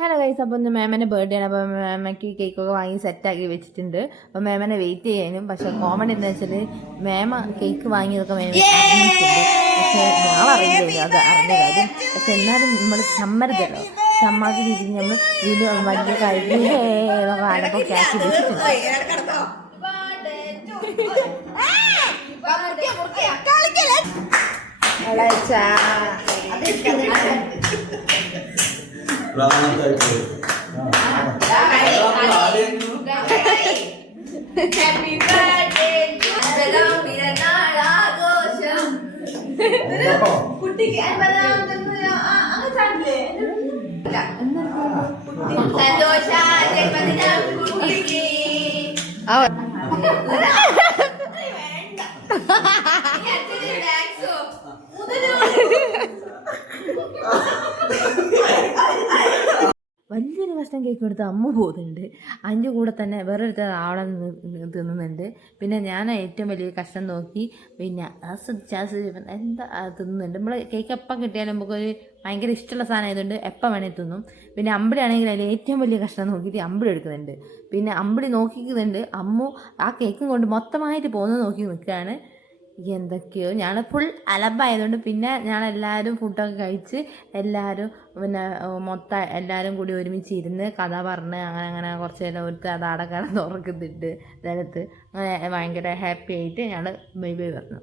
Hello guys, അപ്പോൾ ഇന്ന് മേമൻ്റെ birthday ആണ്. അപ്പോൾ മേമയ്ക്ക് കേക്കൊക്കെ വാങ്ങി സെറ്റാക്കി വെച്ചിട്ടുണ്ട്. അപ്പോൾ മേമനെ വെയിറ്റ് ചെയ്യാനും. പക്ഷേ കോമഡി എന്താ വെച്ചാൽ മേമ കേക്ക് വാങ്ങിയതൊക്കെ മേമ അറിഞ്ഞിട്ടുണ്ട്. പക്ഷേ ഞാൻ അറിയില്ല അത് അറിഞ്ഞ കാര്യം. പക്ഷെ എന്നാലും നമ്മൾ സമ്മരുതല്ലോ, സമ്മാതി രീതിയിൽ നമ്മൾ ഇത് വലിയ കാര്യം എന്നൊക്കെ ആരൊക്കെ ആക്കി വെച്ചിട്ടുണ്ട്. വലിയൊരു കഷ്ണം കേക്ക് എടുത്ത് അമ്മ പോകുന്നുണ്ട്. അതിൻ്റെ കൂടെ തന്നെ വേറൊരുത്ത ആവളം തിന്നുന്നുണ്ട്. പിന്നെ ഞാൻ ഏറ്റവും വലിയ കഷ്ണം നോക്കി പിന്നെ എന്താ തിന്നുന്നുണ്ട്. നമ്മൾ കേക്ക് എപ്പം കിട്ടിയാലും നമുക്കൊരു ഭയങ്കര ഇഷ്ടമുള്ള സാധനം ആയതുകൊണ്ട് എപ്പം വേണേൽ തിന്നും. പിന്നെ അമ്പിളി ആണെങ്കിൽ അതിൽ ഏറ്റവും വലിയ കഷ്ണം നോക്കിയിട്ട് അമ്പിളി എടുക്കുന്നുണ്ട്. പിന്നെ അമ്പിളി നോക്കിക്കുന്നുണ്ട്. അമ്മു ആ കേക്കും കൊണ്ട് മൊത്തമായിട്ട് പോകുന്നത് നോക്കി നിൽക്കുകയാണ്. എന്തൊക്കെയോ ഞാൻ ഫുൾ അലമ്പായതുകൊണ്ട് പിന്നെ ഞങ്ങളെല്ലാവരും ഫുഡൊക്കെ കഴിച്ച് എല്ലാവരും പിന്നെ മൊത്തം എല്ലാവരും കൂടി ഒരുമിച്ച് ഇരുന്ന് കഥ പറഞ്ഞ് അങ്ങനെ കുറച്ച് നേരം ഒരുത്ത് അത് അടക്കണം തുറക്കുന്നുണ്ട് നിലത്ത്. അങ്ങനെ ഭയങ്കര ഹാപ്പി ആയിട്ട് ഞങ്ങൾ ബൈ ബൈ പറഞ്ഞു.